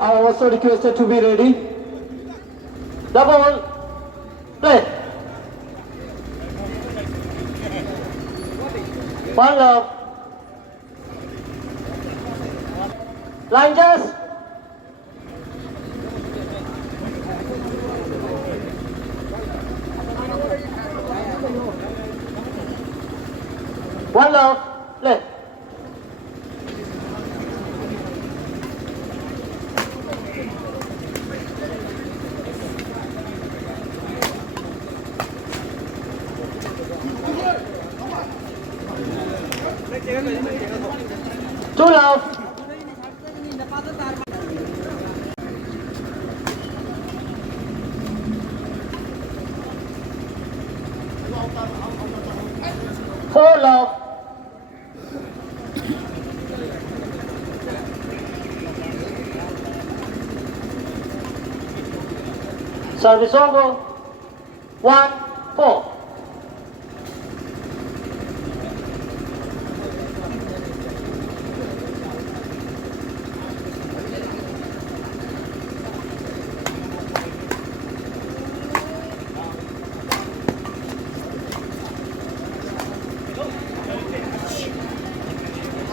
are also requested to be ready. Double play. One love. Line just. One love. Play. Two love. Four love. Service over. 1-4.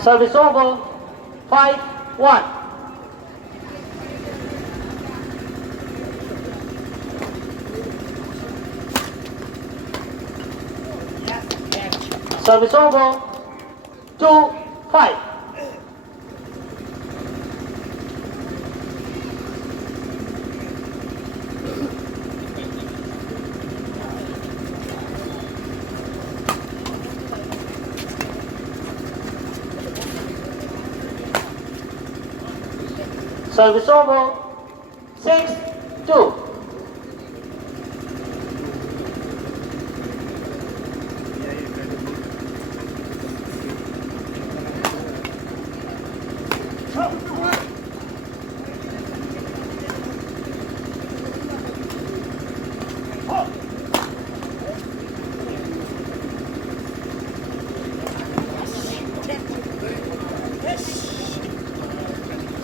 Service over. 5-1. Service over. 2-5. Service over. 6-2.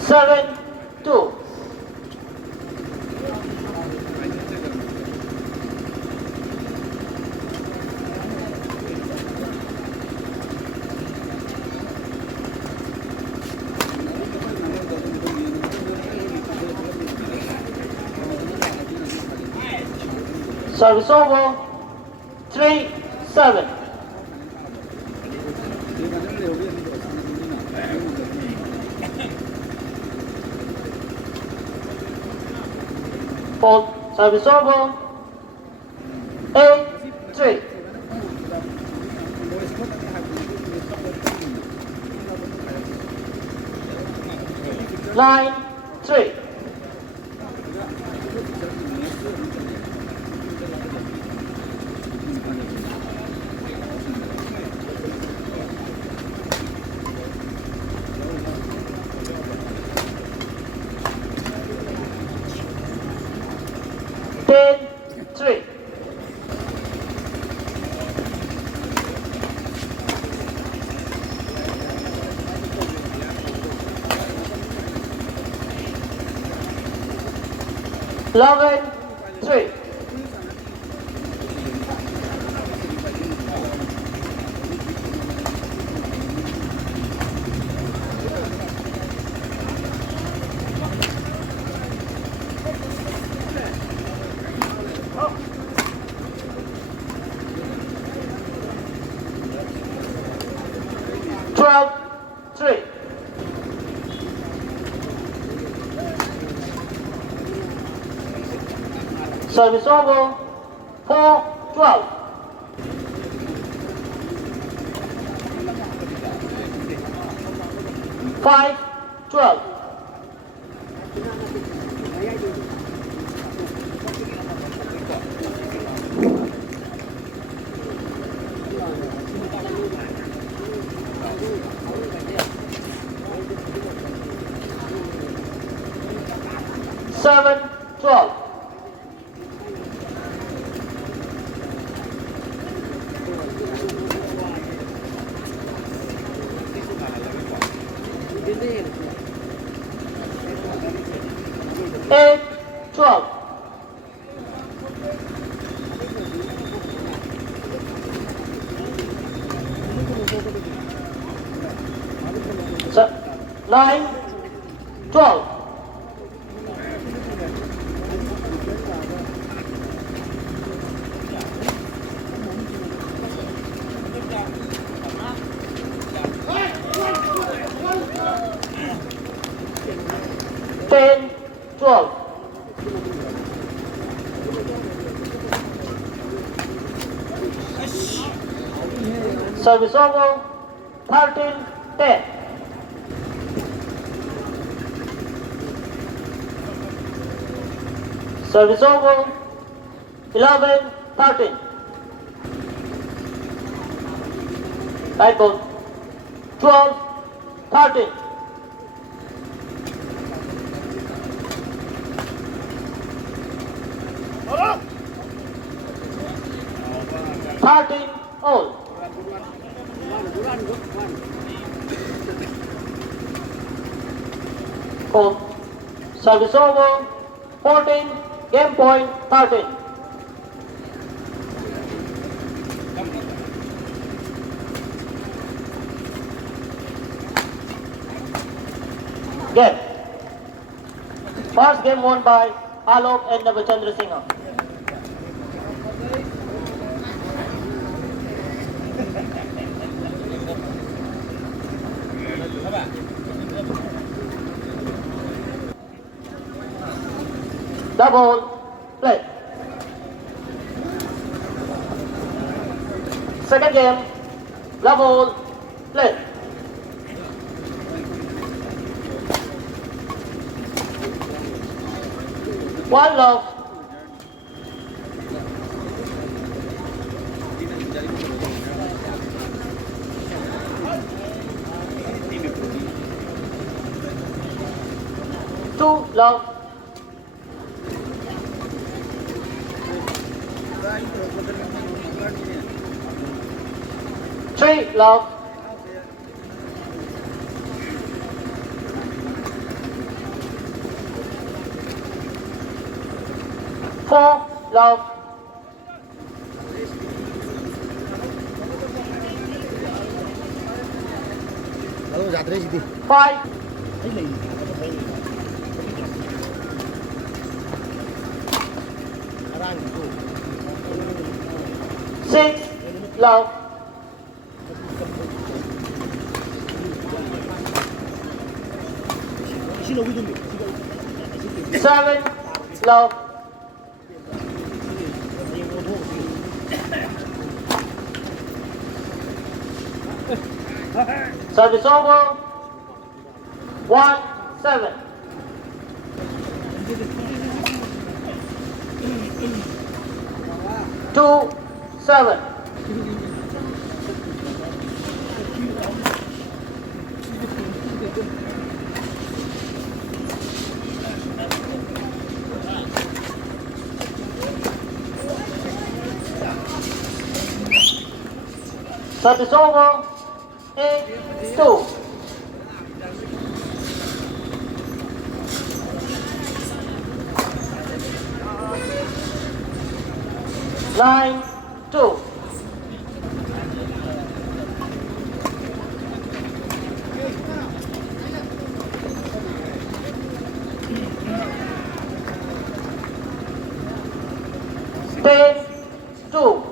Seven, two. Service over. 3-7. Hold. Service over. 8-3. Line 3. Three. Eleven, 3. Twelve, 3. Service over. 4-12. Five, 12. Seven, 12. 8, 12. So, 9, 12. Ten, 12. Service over. 13, 10. Service over. 11, 13. Right ball. 12, 13. All. Home. Service over. 14. Game point. 13. Game. First game won by Alok and Navachandra Singh. Double play. Second game, double play. One love. Two love. Three love. Four love. Five. Six love. Seven love. Service over. 1-7. Two, 7. Service over. 8-2. Nine, 2. Ten, 2.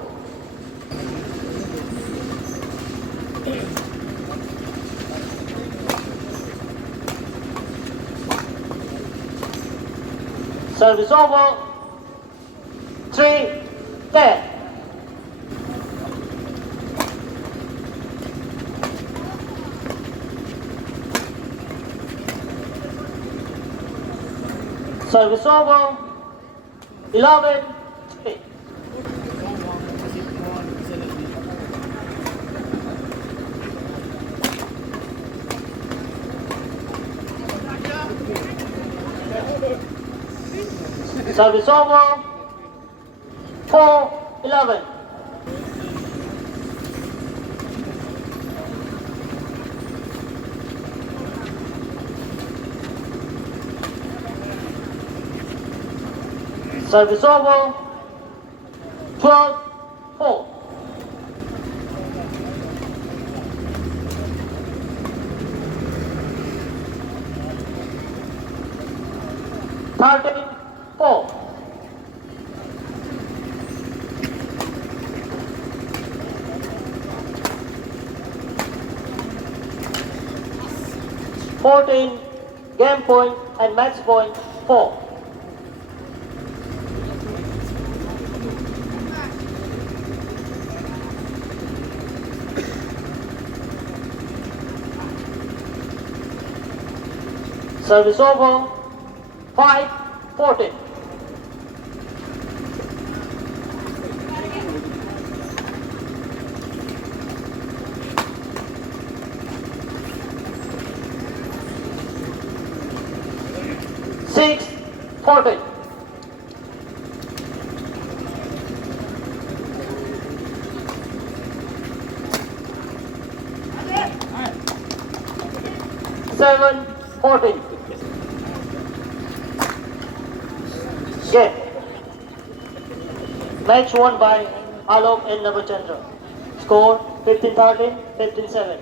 Service over. 3-10. Service over. 11-3. Service over. 4-11. Service over. 12-4. Starting 4. Game point and match point 4. Service over. 5-14. Six, 14. Seven, 14. Game. Match won by Alok and Navachandra. Score 15-13, 15-7.